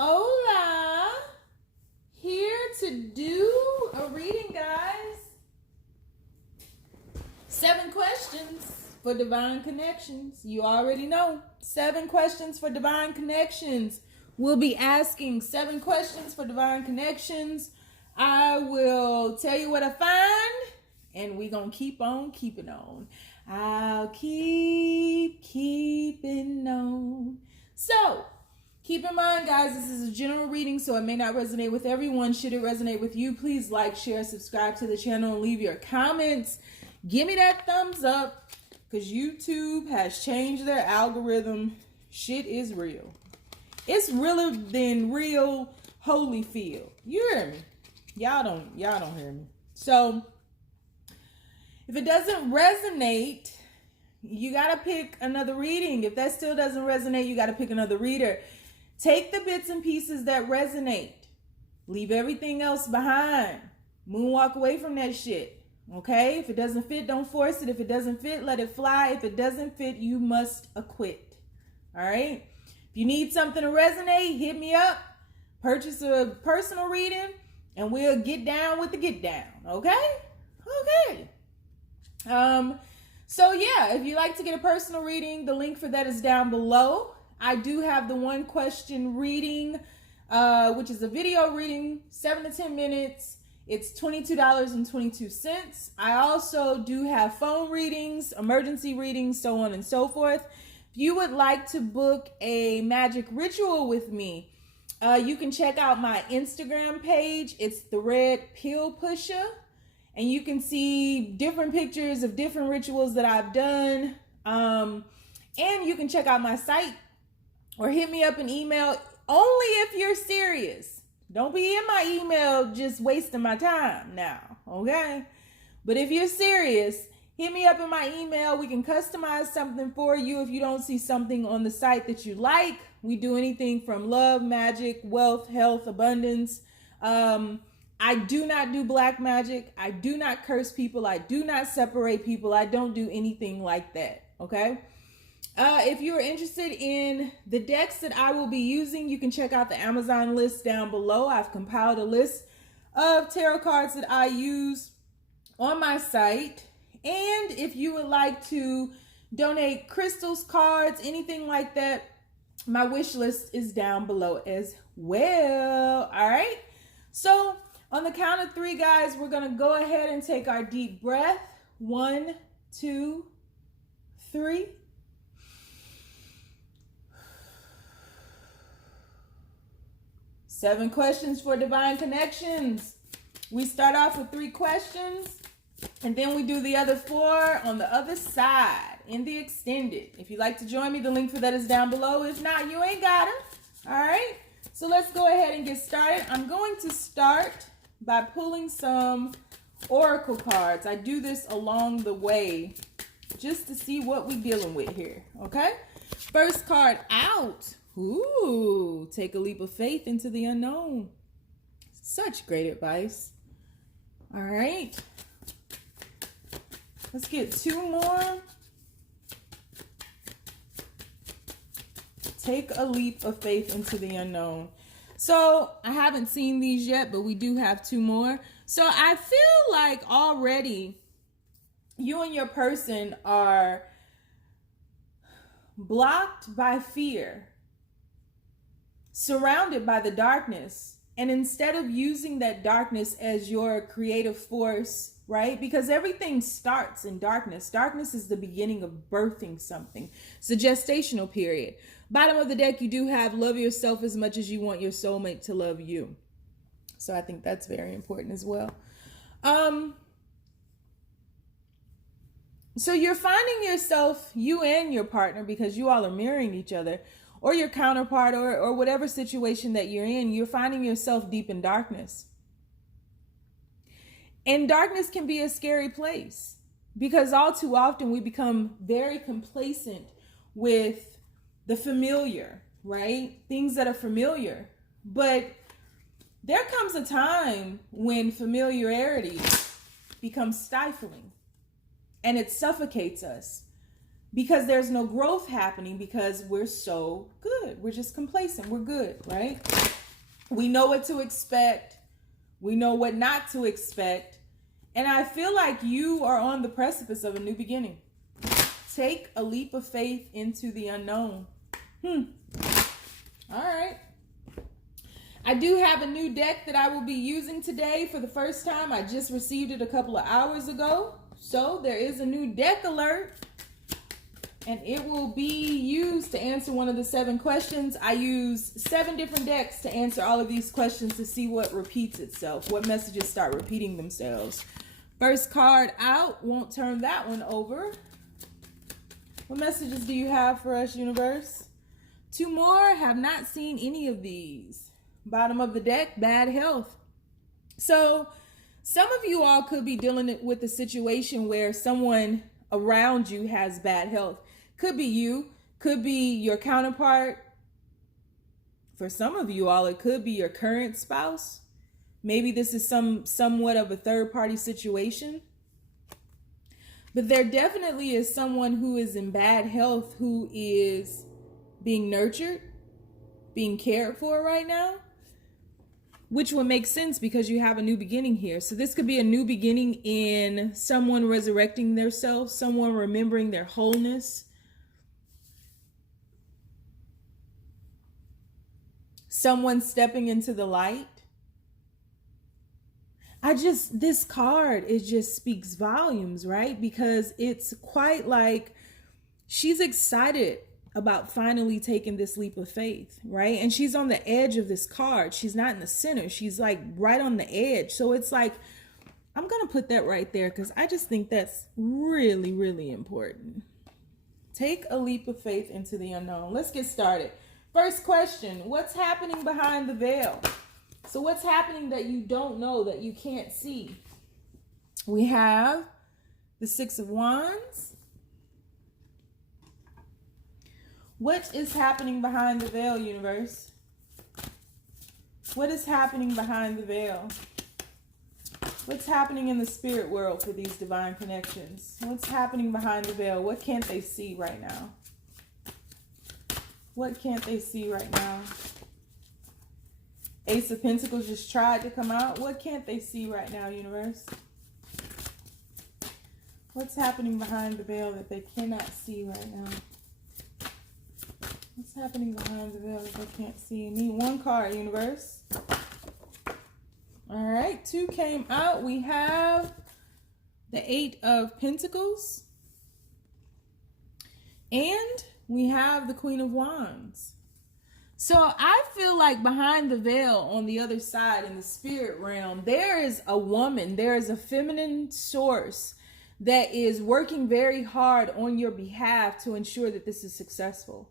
Hola! Here to do a reading, guys. 7 questions for divine connections. You already know. 7 questions for divine connections. We'll be asking 7 questions for divine connections. I will tell you what I find, and we're going to keep on keeping on. I'll keep keeping on. So, keep in mind, guys, this is a general reading, so it may not resonate with everyone. Should it resonate with you, please like, share, subscribe to the channel, and leave your comments. Give me that thumbs up, because YouTube has changed their algorithm. Shit is real. It's realer than real Holyfield. You hear me? Y'all don't hear me. So, if it doesn't resonate, you got to pick another reading. If that still doesn't resonate, you got to pick another reader. Take the bits and pieces that resonate. Leave everything else behind. Moonwalk away from that shit. Okay? If it doesn't fit, don't force it. If it doesn't fit, let it fly. If it doesn't fit, you must acquit. All right? If you need something to resonate, hit me up. Purchase a personal reading, and we'll get down with the get down. Okay? Okay. So yeah, if you'd like to get a personal reading, the link for that is down below. I do have the 1 question reading, which is a video reading, 7 to 10 minutes. It's $22.22. I also do have phone readings, emergency readings, so on and so forth. If you would like to book a magic ritual with me, you can check out my Instagram page. It's the Red Pill Pusher. And you can see different pictures of different rituals that I've done. And you can check out my site or hit me up an email only if you're serious. Don't be in my email just wasting my time now, okay? But if you're serious, hit me up in my email. We can customize something for you if you don't see something on the site that you like. We do anything from love, magic, wealth, health, abundance. I do not do black magic. I do not curse people. I do not separate people. I don't do anything like that, okay? If you are interested in the decks that I will be using, you can check out the Amazon list down below. I've compiled a list of tarot cards that I use on my site. And if you would like to donate crystals, cards, anything like that, my wish list is down below as well. All right? So, on the count of 3, guys, we're going to go ahead and take our deep breath. 1, 2, 3. Seven questions for divine connections. We start off with 3 questions, and then we do the other 4 on the other side in the extended. If you'd like to join me, the link for that is down below. If not, you ain't got it. All right? So let's go ahead and get started. I'm going to start by pulling some oracle cards. I do this along the way just to see what we're dealing with here, okay? First card out. Ooh, take a leap of faith into the unknown. Such great advice. All right. Let's get 2 more. Take a leap of faith into the unknown. So I haven't seen these yet, but we do have 2 more. So I feel like already you and your person are blocked by fear, surrounded by the darkness. And instead of using that darkness as your creative force, right? Because everything starts in darkness. Darkness is the beginning of birthing something. It's a gestational period. Bottom of the deck, you do have love yourself as much as you want your soulmate to love you. So I think that's very important as well. So you're finding yourself, you and your partner, because you all are mirroring each other, or your counterpart, or whatever situation that you're in, you're finding yourself deep in darkness. And darkness can be a scary place because all too often we become very complacent with the familiar, right? Things that are familiar. But there comes a time when familiarity becomes stifling and it suffocates us. because there's no growth happening because we're so good. We're just complacent. We're good, right? We know what to expect. We know what not to expect. And I feel like you are on the precipice of a new beginning. Take a leap of faith into the unknown. All right. I do have a new deck that I will be using today for the first time. I just received it a couple of hours ago. So there is a new deck alert. And it will be used to answer one of the 7 questions. I use 7 different decks to answer all of these questions to see what repeats itself, what messages start repeating themselves. First card out, won't turn that one over. What messages do you have for us, universe? 2 more, have not seen any of these. Bottom of the deck, bad health. So some of you all could be dealing with a situation where someone around you has bad health. Could be you, could be your counterpart. For some of you all, it could be your current spouse. Maybe this is somewhat of a third-party situation. But there definitely is someone who is in bad health who is being nurtured, being cared for right now, which would make sense because you have a new beginning here. So this could be a new beginning in someone resurrecting their self, someone remembering their wholeness, someone stepping into the light. This card, it just speaks volumes, right? Because it's quite like she's excited about finally taking this leap of faith, right? And she's on the edge of this card. She's not in the center. She's like right on the edge. So it's like, I'm going to put that right there because I just think that's really, really important. Take a leap of faith into the unknown. Let's get started. First question, what's happening behind the veil? So what's happening that you don't know, that you can't see? We have the 6 of Wands. What is happening behind the veil, universe? What is happening behind the veil? What's happening in the spirit world for these divine connections? What's happening behind the veil? What can't they see right now? What can't they see right now? Ace of Pentacles just tried to come out. What can't they see right now, universe? What's happening behind the veil that they cannot see right now? What's happening behind the veil that they can't see? Need 1 card, universe. All right, 2 came out. We have the 8 of Pentacles. And we have the Queen of Wands. So I feel like behind the veil on the other side in the spirit realm, there is a woman, there is a feminine source that is working very hard on your behalf to ensure that this is successful.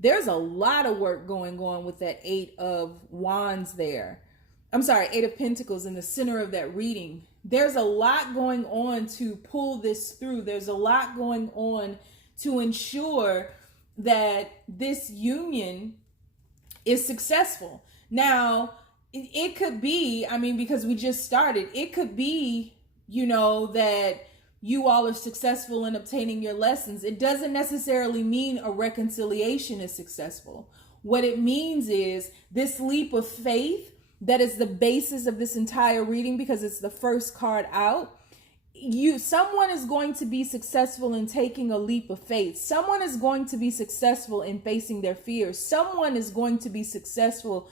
There's a lot of work going on with that 8 of Wands there. I'm sorry, 8 of Pentacles in the center of that reading. There's a lot going on to pull this through. There's a lot going on to ensure that this union is successful. Now, it could be, I mean, because we just started, it could be, you know, that you all are successful in obtaining your lessons. It doesn't necessarily mean a reconciliation is successful. What it means is this leap of faith that is the basis of this entire reading, because it's the first card out. Someone is going to be successful in taking a leap of faith. Someone is going to be successful in facing their fears. Someone is going to be successful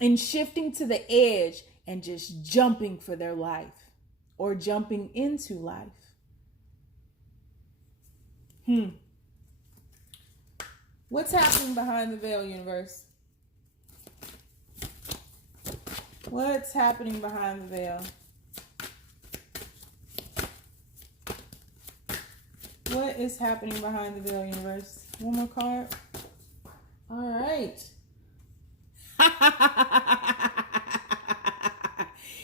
in shifting to the edge and just jumping for their life or jumping into life. What's happening behind the veil, universe? What's happening behind the veil? What is happening behind the veil, universe? 1 more card. All right.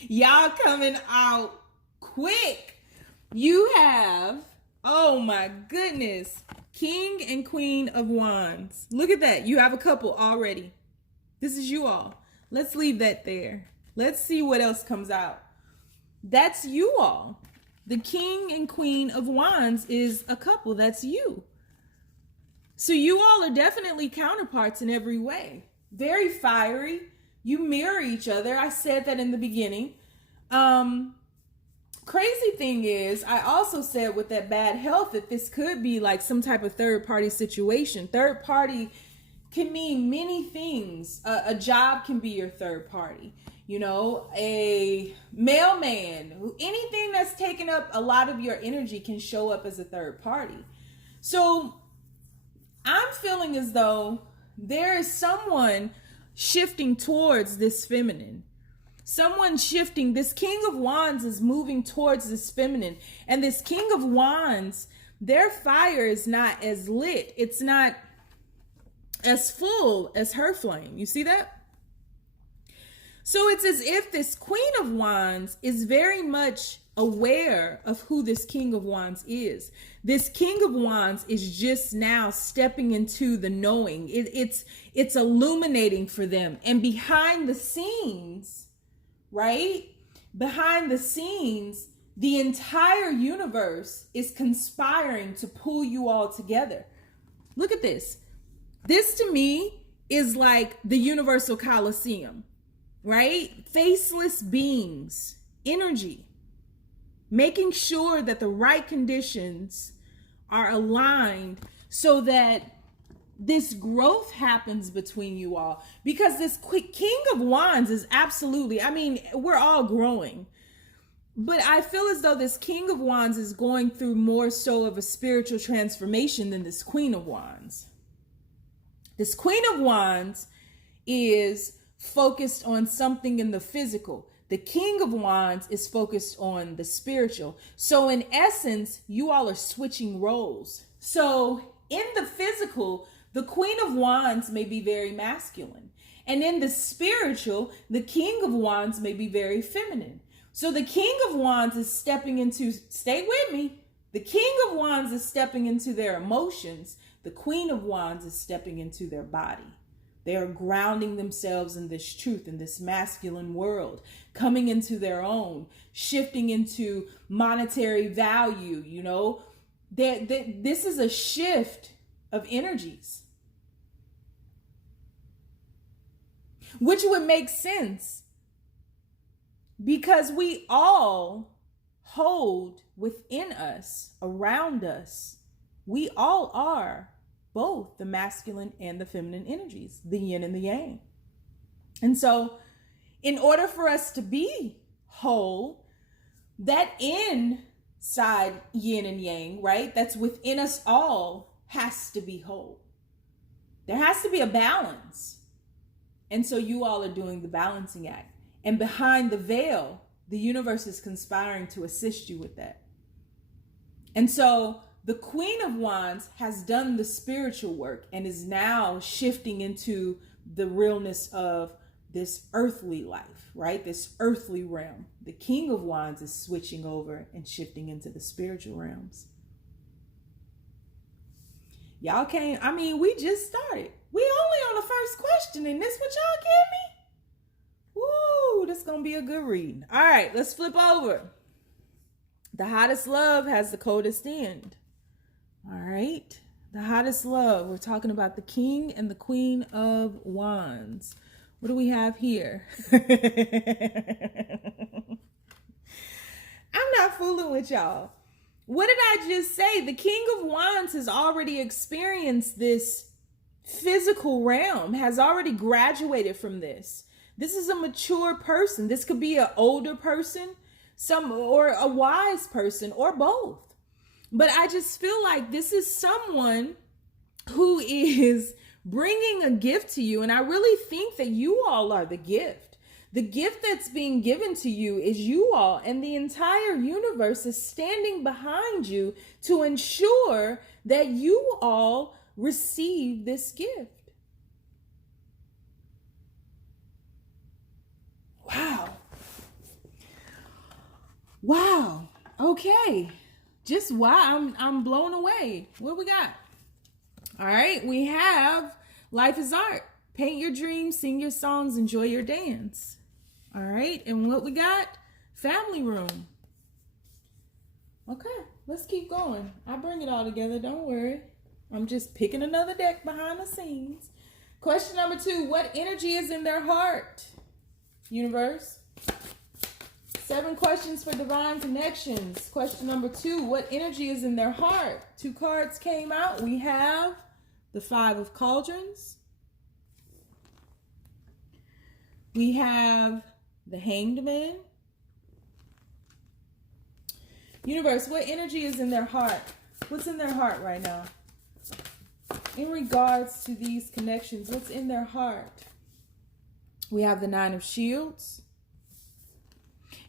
Y'all coming out quick. You have, oh my goodness, King and Queen of Wands. Look at that. You have a couple already. This is you all. Let's leave that there. Let's see what else comes out. That's you all. The King and Queen of Wands is a couple. That's you. So you all are definitely counterparts in every way. Very fiery. You mirror each other. I said that in the beginning. Crazy thing is, I also said with that bad health that this could be like some type of third party situation. Third party can mean many things. A job can be your third party. You know, a mailman, anything that's taking up a lot of your energy can show up as a third party. So I'm feeling as though there is someone shifting towards this feminine. Someone shifting. This King of Wands is moving towards this feminine. And this King of Wands, their fire is not as lit. It's not as full as her flame. You see that? So it's as if this Queen of Wands is very much aware of who this King of Wands is. This King of Wands is just now stepping into the knowing. It's illuminating for them. And behind the scenes, right? Behind the scenes, the entire universe is conspiring to pull you all together. Look at this. This to me is like the Universal Colosseum, right? Faceless beings, energy, making sure that the right conditions are aligned so that this growth happens between you all. Because this King of Wands is absolutely, I mean, we're all growing. But I feel as though this King of Wands is going through more so of a spiritual transformation than this Queen of Wands. This Queen of Wands is focused on something in the physical. The King of Wands is focused on the spiritual. So in essence, you all are switching roles. So in the physical, the Queen of Wands may be very masculine. And in the spiritual, the King of Wands may be very feminine. So the King of Wands is stepping into, stay with me, the King of Wands is stepping into their emotions. The Queen of Wands is stepping into their body. They are grounding themselves in this truth, in this masculine world, coming into their own, shifting into monetary value, you know. This is a shift of energies, which would make sense because we all hold within us, around us, we all are both the masculine and the feminine energies, the yin and the yang. And so in order for us to be whole, that inside yin and yang, right, that's within us all has to be whole. There has to be a balance. And so you all are doing the balancing act. And behind the veil, the universe is conspiring to assist you with that. And so the Queen of Wands has done the spiritual work and is now shifting into the realness of this earthly life, right? This earthly realm. The King of Wands is switching over and shifting into the spiritual realms. Y'all can't, I mean, we just started. We only on the first question and this what y'all give me? Woo, this gonna be a good read. All right, let's flip over. The hottest love has the coldest end. All right, the hottest love. We're talking about the King and the Queen of Wands. What do we have here? I'm not fooling with y'all. What did I just say? The King of Wands has already experienced this physical realm, has already graduated from this. This is a mature person. This could be an older person, or a wise person, or both. But I just feel like this is someone who is bringing a gift to you. And I really think that you all are the gift. The gift that's being given to you is you all. And the entire universe is standing behind you to ensure that you all receive this gift. Wow. Wow. Okay. Just wow, I'm blown away. What we got? All right, we have life is art. Paint your dreams, sing your songs, enjoy your dance. All right, and what we got? Family room. Okay, let's keep going. I bring it all together, don't worry. I'm just picking another deck behind the scenes. Question number 2, what energy is in their heart? Universe. 7 questions for divine connections. Question number 2, what energy is in their heart? 2 cards came out. We have the 5 of Cauldrons. We have the Hanged Man. Universe, what energy is in their heart? What's in their heart right now? In regards to these connections, what's in their heart? We have the 9 of Shields.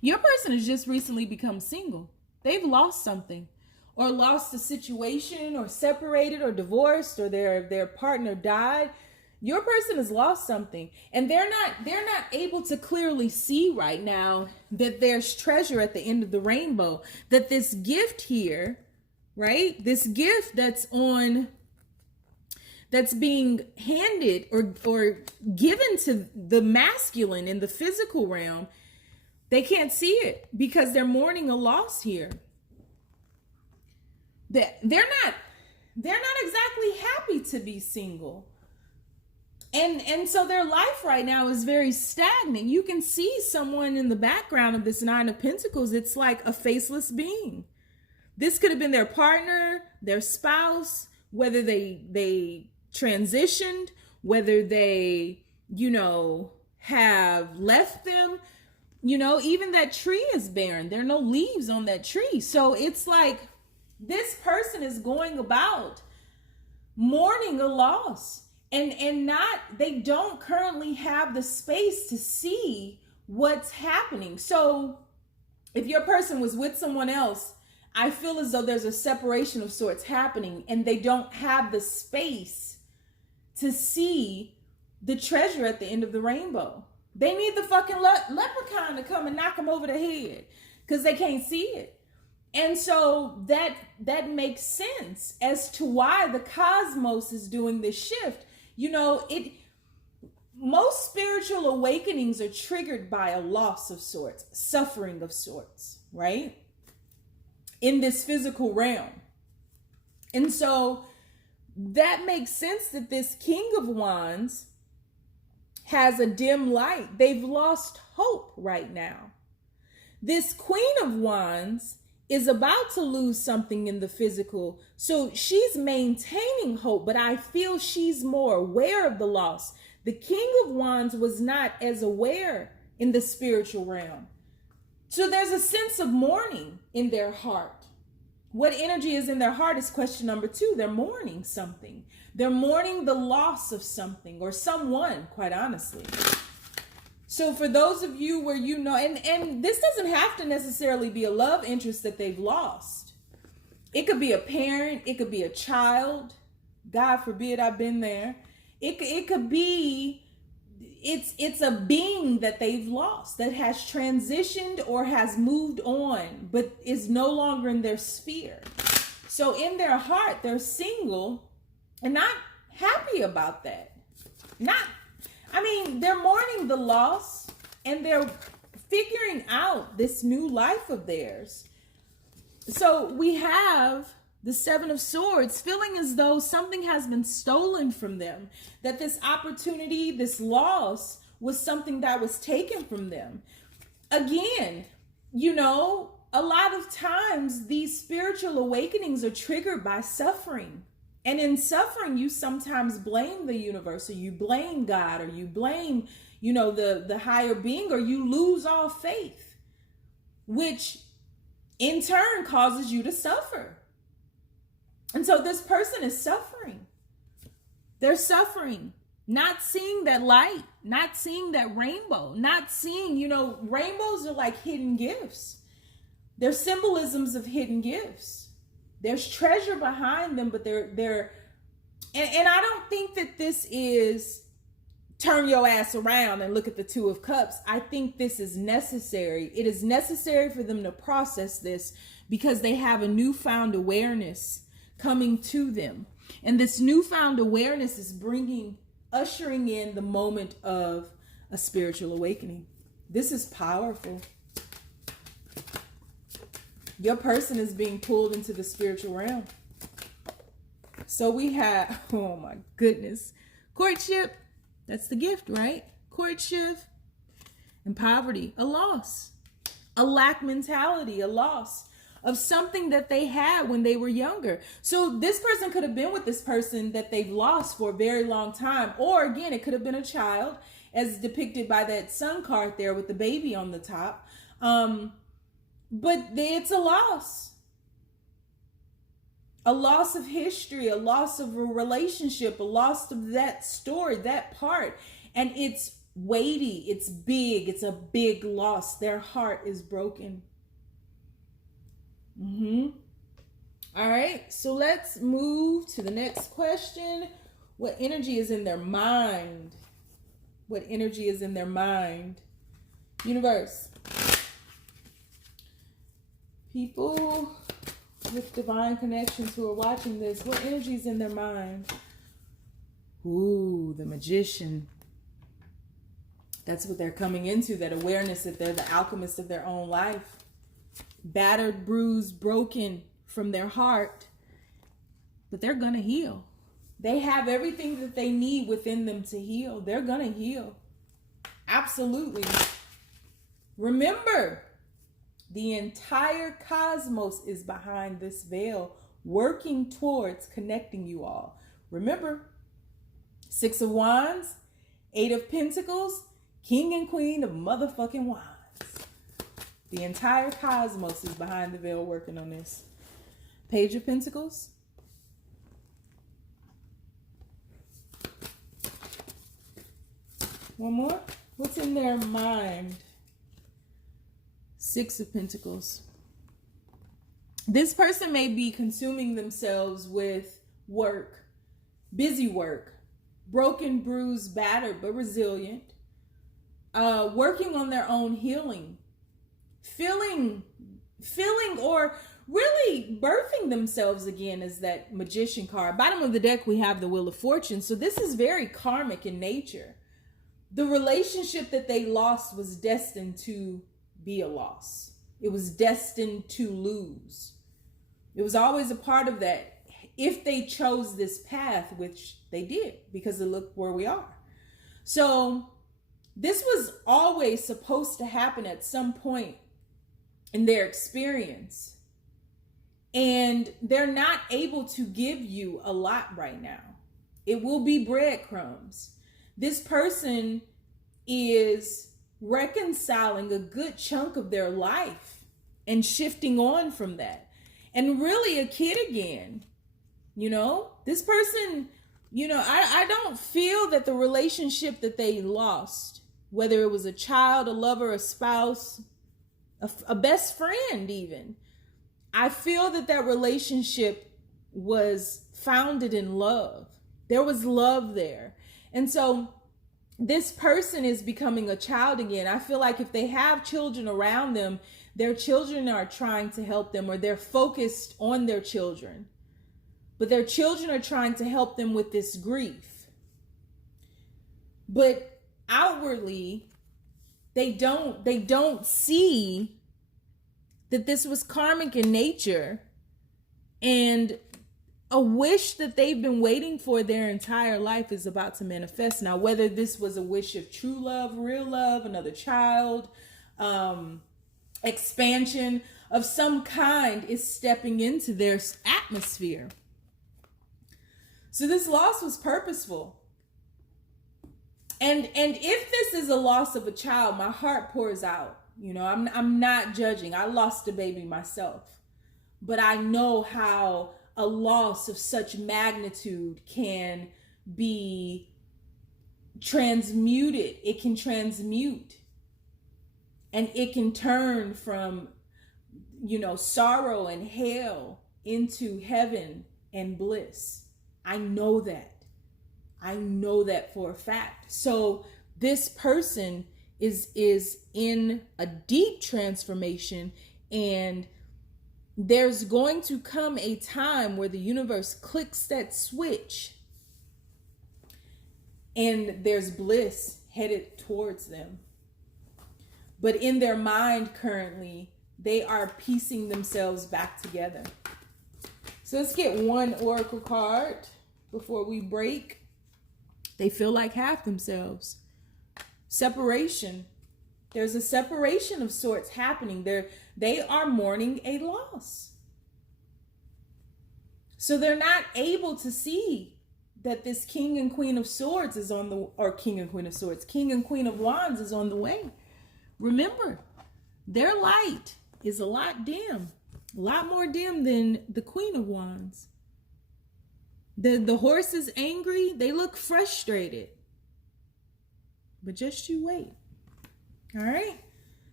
Your person has just recently become single. They've lost something, or lost a situation, or separated, or divorced, or their partner died. Your person has lost something, and they're not able to clearly see right now that there's treasure at the end of the rainbow, that this gift here, right? This gift that's being handed or given to the masculine in the physical realm, they can't see it because they're mourning a loss here. They're not exactly happy to be single. And so their life right now is very stagnant. You can see someone in the background of this 9 of Pentacles. It's like a faceless being. This could have been their partner, their spouse, whether they transitioned, whether they, have left them. Even that tree is barren. There are no leaves on that tree. So it's like this person is going about mourning a loss. And they don't currently have the space to see what's happening. So if your person was with someone else, I feel as though there's a separation of sorts happening, and they don't have the space to see the treasure at the end of the rainbow. They need the fucking leprechaun to come and knock them over the head because they can't see it. And so that makes sense as to why the cosmos is doing this shift. Most spiritual awakenings are triggered by a loss of sorts, suffering of sorts, right? In this physical realm. And so that makes sense that this King of Wands has a dim light. They've lost hope right now. This Queen of Wands is about to lose something in the physical. So she's maintaining hope, but I feel she's more aware of the loss. The King of Wands was not as aware in the spiritual realm. So there's a sense of mourning in their heart. What energy is in their heart is question number 2. They're mourning something. They're mourning the loss of something or someone, quite honestly. So for those of you where and this doesn't have to necessarily be a love interest that they've lost. It could be a parent. It could be a child. God forbid, I've been there. It could be, it's a being that they've lost, that has transitioned or has moved on, but is no longer in their sphere. So in their heart, they're single and not happy about that. They're mourning the loss and they're figuring out this new life of theirs. So we have the 7 of Swords, feeling as though something has been stolen from them, that this opportunity, this loss was something that was taken from them. Again, a lot of times these spiritual awakenings are triggered by suffering. And in suffering, you sometimes blame the universe, or you blame God, or you blame, the higher being, or you lose all faith, which in turn causes you to suffer. And so this person is suffering. They're suffering, not seeing that light, not seeing that rainbow, not seeing, rainbows are like hidden gifts. They're symbolisms of hidden gifts. There's treasure behind them, but they're and I don't think that this is turn your ass around and look at the 2 of Cups. I think this is necessary. It is necessary for them to process this because they have a newfound awareness coming to them. And this newfound awareness is ushering in the moment of a spiritual awakening. This is powerful. Your person is being pulled into the spiritual realm. So we have, oh my goodness, courtship. That's the gift, right? Courtship and poverty, a loss, a lack mentality, a loss of something that they had when they were younger. So this person could have been with this person that they've lost for a very long time. Or again, it could have been a child, as depicted by that sun card there with the baby on the top. But it's a loss. A loss of history, a loss of a relationship, a loss of that story, that part. And it's weighty, it's big, it's a big loss. Their heart is broken. All right, so let's move to the next question. What energy is in their mind? What energy is in their mind? Universe. People with divine connections who are watching this, what energy is in their mind? Ooh, the Magician. That's what they're coming into, that awareness that they're the alchemist of their own life. Battered, bruised, broken from their heart, but they're gonna heal. They have everything that they need within them to heal. They're gonna heal. Absolutely. Remember, the entire cosmos is behind this veil, working towards connecting you all. Remember, 6 of Wands, 8 of Pentacles, King and Queen of motherfucking Wands. The entire cosmos is behind the veil working on this. Page of Pentacles. One more. What's in their mind? 6 of Pentacles. This person may be consuming themselves with work, busy work, broken, bruised, battered, but resilient, working on their own healing, feeling or really birthing themselves again, as that Magician card. Bottom of the deck, we have the Wheel of Fortune. So this is very karmic in nature. The relationship that they lost was destined to be a loss. It was destined to lose. It was always a part of that if they chose this path, which they did, because look where we are. So this was always supposed to happen at some point in their experience. And they're not able to give you a lot right now. It will be breadcrumbs. This person is reconciling a good chunk of their life and shifting on from that. And really a kid again, you know, this person, you know, I don't feel that the relationship that they lost, whether it was a child, a lover, a spouse, a best friend even, I feel that that relationship was founded in love. There was love there. And so this person is becoming a child again. I feel like if they have children around them, their children are trying to help them, or they're focused on their children. But their children are trying to help them with this grief. But outwardly, they don't see that this was karmic in nature, and a wish that they've been waiting for their entire life is about to manifest. Now, whether this was a wish of true love, real love, another child, expansion of some kind is stepping into their atmosphere. So this loss was purposeful. And if this is a loss of a child, my heart pours out. You know, I'm not judging. I lost a baby myself. But I know how a loss of such magnitude can be transmuted. It can transmute. And it can turn from, you know, sorrow and hell into heaven and bliss. I know that. I know that for a fact. So this person is in a deep transformation, and there's going to come a time where the universe clicks that switch and there's bliss headed towards them. But in their mind currently, they are piecing themselves back together. So let's get one oracle card before we break. They feel like half themselves. Separation. There's a separation of sorts happening. They are mourning a loss. So they're not able to see that this King and Queen of Swords is on the, or King and Queen of Swords, King and Queen of Wands is on the way. Remember, their light is a lot dim, a lot more dim than the Queen of Wands. The horse is angry. They look frustrated. But just you wait. All right.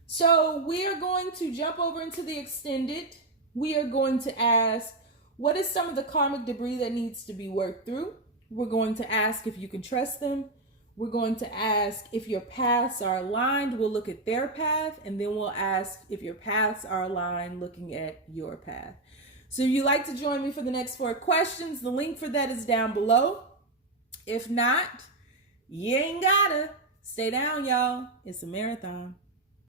So we are going to jump over into the extended. We are going to ask, what is some of the karmic debris that needs to be worked through? We're going to ask if you can trust them. We're going to ask if your paths are aligned. We'll look at their path, and then we'll ask if your paths are aligned looking at your path. So if you'd like to join me for the next 4 questions, the link for that is down below. If not, you ain't gotta. Stay down, y'all. It's a marathon.